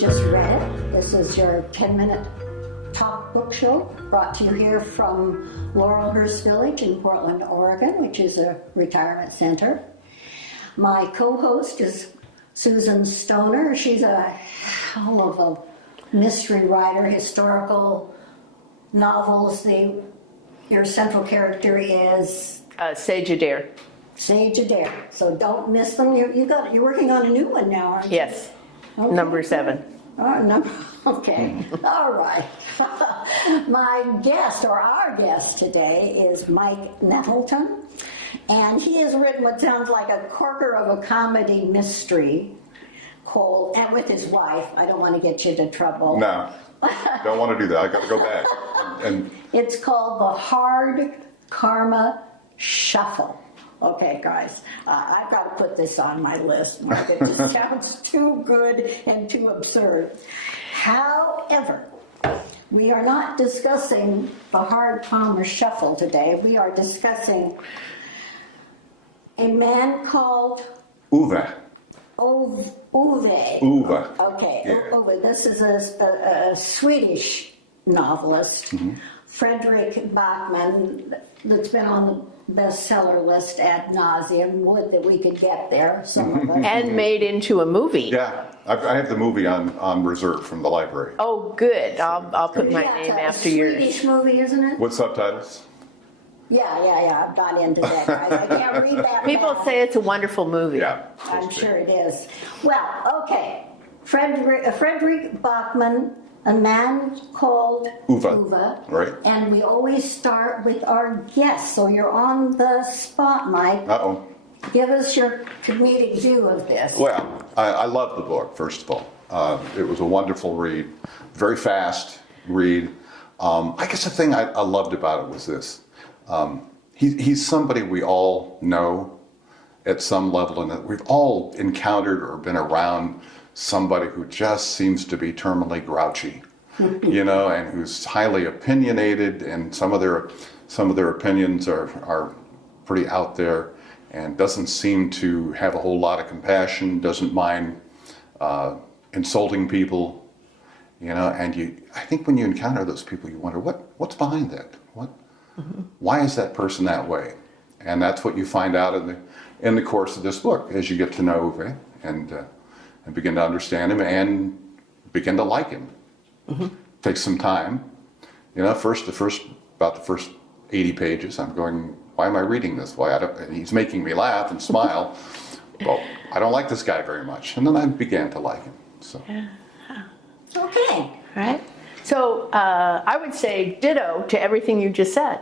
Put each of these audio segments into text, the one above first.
just read it. This is your 10-minute talk book show brought to you here from Laurelhurst Village in Portland, Oregon, which is a retirement center. My co-host is Susan Stoner. She's a hell of a mystery writer, historical novels. Your central character is Sage Adair. Sage Adair. So don't miss them. You're working on a new one now, aren't you? Yes. Okay. Number 7. Okay. All right. My guest, or our guest today, is Mike Nettleton, and he has written what sounds like a corker of a comedy mystery called, and with his wife. I don't want to get you into trouble. No, don't want to do that. I got to go back. And it's called The Hard Karma Shuffle. Okay, guys, I've got to put this on my list. It just sounds too good and too absurd. However, we are not discussing the Hard Karma Shuffle today. We are discussing A Man Called Ove. Ove. Okay, Yeah. Ove. This is a Swedish novelist, Frederik Backman, that's been on the bestseller list ad nauseum. Would that we could get there, some of us. And made into a movie. Yeah, I have the movie on reserve from the library. Oh, good. I'll put my name after yours. Swedish movie, isn't it? With subtitles? Yeah. I'm not into that, guys. I can't read that. People bad. say it's a wonderful movie. Yeah. I'm sure it is. Well, okay. Frederik Backman, A Man Called Ove. Right. And we always start with our guest. So you're on the spot, Mike. Uh-oh. Give us your comedic view of this. Well, I love the book, first of all. It was a wonderful read. Very fast read. I guess the thing I loved about it was this. He's somebody we all know at some level, and that we've all encountered or been around somebody who just seems to be terminally grouchy, and who's highly opinionated, and some of their opinions are pretty out there, and doesn't seem to have a whole lot of compassion, doesn't mind insulting people, and I think when you encounter those people, you wonder what's behind that. Why is that person that way? And that's what you find out in the course of this book as you get to know Ove and begin to understand him and begin to like him. Takes some time. About the first 80 pages, I'm going, why am I reading this? He's making me laugh and smile. Well, I don't like this guy very much. And then I began to like him. So. Yeah. Okay. Right? So I would say ditto to everything you just said,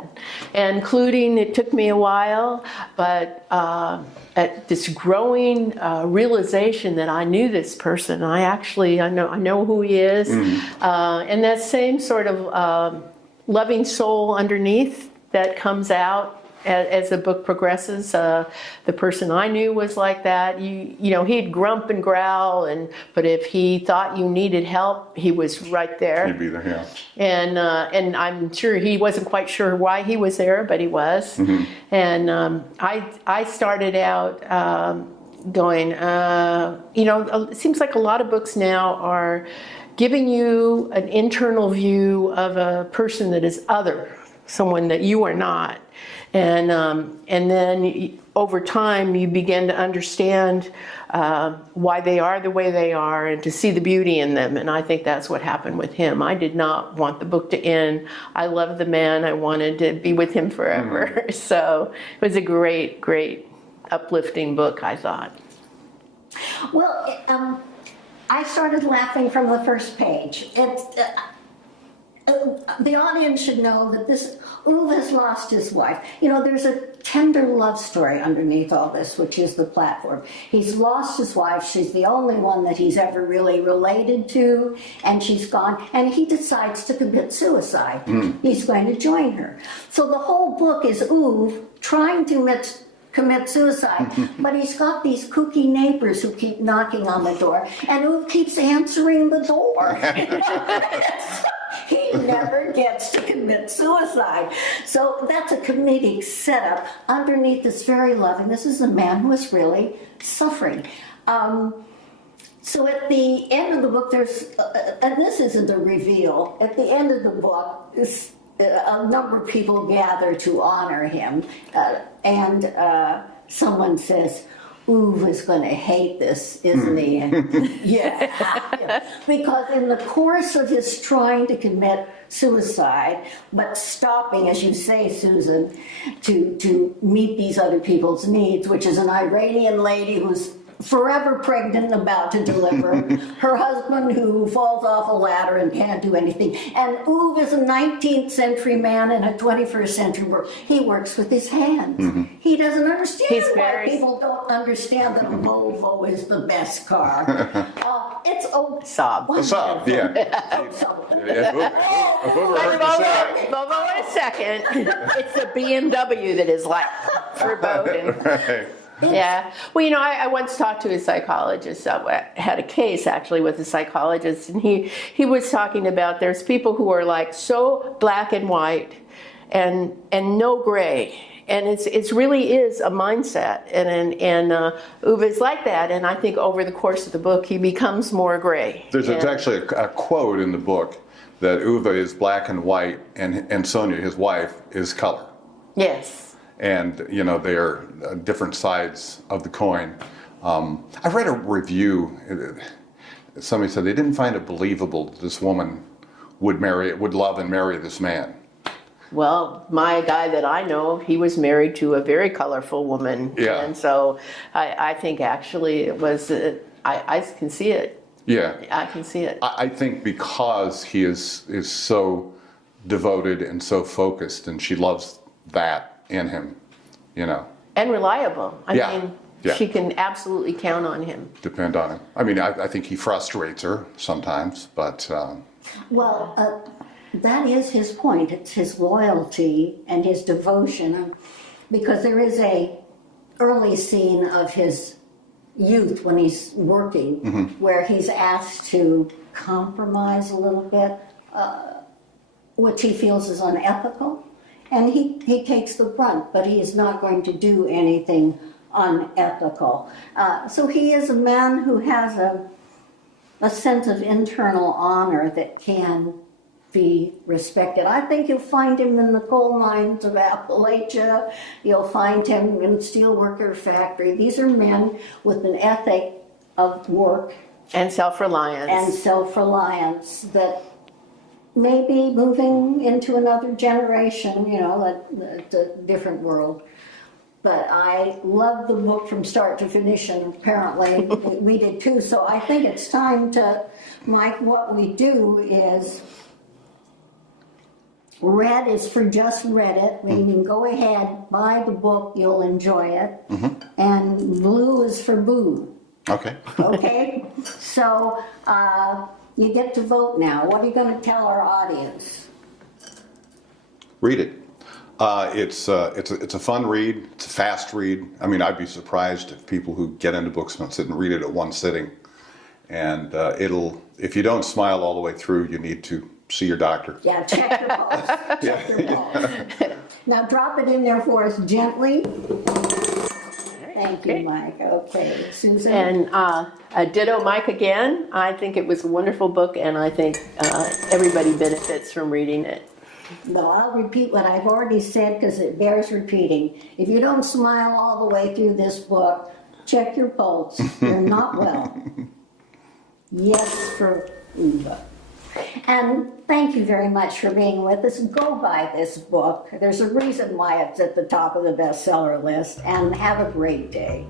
including it took me a while, but at this growing realization that I knew this person. I know who he is, and that same sort of loving soul underneath that comes out as the book progresses. The person I knew was like that. He'd grump and growl, but if he thought you needed help, he was right there. He'd be there, yeah. And I'm sure he wasn't quite sure why he was there, but he was. And I started out going, it seems like a lot of books now are giving you an internal view of a person that is other, someone that you are not. And then over time you begin to understand why they are the way they are and to see the beauty in them. And I think that's what happened with him. I did not want the book to end. I loved the man. I wanted to be with him forever. So it was a great, great uplifting book, I thought. Well, I started laughing from the first page. The audience should know that Ove has lost his wife. There's a tender love story underneath all this, which is the platform. He's lost his wife. She's the only one that he's ever really related to, and she's gone. And he decides to commit suicide. He's going to join her. So the whole book is Ove trying to commit suicide, but he's got these kooky neighbors who keep knocking on the door, and Ove keeps answering the door. He never gets to commit suicide. So that's a comedic setup. Underneath this very loving, this is a man who is really suffering. So at the end of the book, there's, and this isn't a reveal, at the end of the book, a number of people gather to honor him, and someone says, Ove is going to hate this, isn't he? And, yeah. Because in the course of his trying to commit suicide, but stopping, as you say, Susan, to meet these other people's needs, which is an Iranian lady who's forever pregnant and about to deliver, her husband who falls off a ladder and can't do anything, and Ove is a 19th century man in a 21st century world. He works with his hands. He doesn't understand why people don't understand that a Volvo is the best car. It's a Saab. A Saab, yeah. Volvo is second. It's the BMW that is like verboten. Right. Yeah. Well, you know, I once talked to a psychologist. I had a case actually with a psychologist, and he was talking about there's people who are like so black and white and no gray. And it's really is a mindset, and Ove is like that. And I think over the course of the book, he becomes more gray. There's actually a quote in the book that Ove is black and white, and Sonia, his wife, is color. Yes. And, you know, they are different sides of the coin. I read a review. Somebody said they didn't find it believable that this woman would love and marry this man. Well, my guy that I know, he was married to a very colorful woman. Yeah. And so I think actually it was, I can see it. Yeah. I can see it. I think because he is so devoted and so focused, and she loves that in him, you know. And reliable. I mean, yeah. She can absolutely count on him. Depend on him. I mean, I think he frustrates her sometimes, but... that is his point. It's his loyalty and his devotion, because there is a early scene of his youth when he's working, where he's asked to compromise a little bit, which he feels is unethical. And he takes the brunt, but he is not going to do anything unethical. So he is a man who has a sense of internal honor that can be respected. I think you'll find him in the coal mines of Appalachia. You'll find him in the steelworker factory. These are men with an ethic of work. And self-reliance. And self-reliance that maybe moving into another generation, you know, that's a different world. But I love the book from start to finish, and apparently we did too. So I think it's time to, Mike, what we do is, red is for just read it. You can go ahead, buy the book, you'll enjoy it. And blue is for boo. Okay. Okay? So, you get to vote now. What are you going to tell our audience? Read it. It's a fun read. It's a fast read. I mean, I'd be surprised if people who get into books don't sit and read it at one sitting. And if you don't smile all the way through, you need to see your doctor. Yeah, check your pulse. Check your pulse. Now drop it in there for us gently. Thank you, Mike. Okay, Susan. And ditto Mike again. I think it was a wonderful book, and I think everybody benefits from reading it. No, I'll repeat what I've already said because it bears repeating. If you don't smile all the way through this book, check your pulse. You're not well. Yes for Ove. And thank you very much for being with us. Go buy this book. There's a reason why it's at the top of the bestseller list. And have a great day.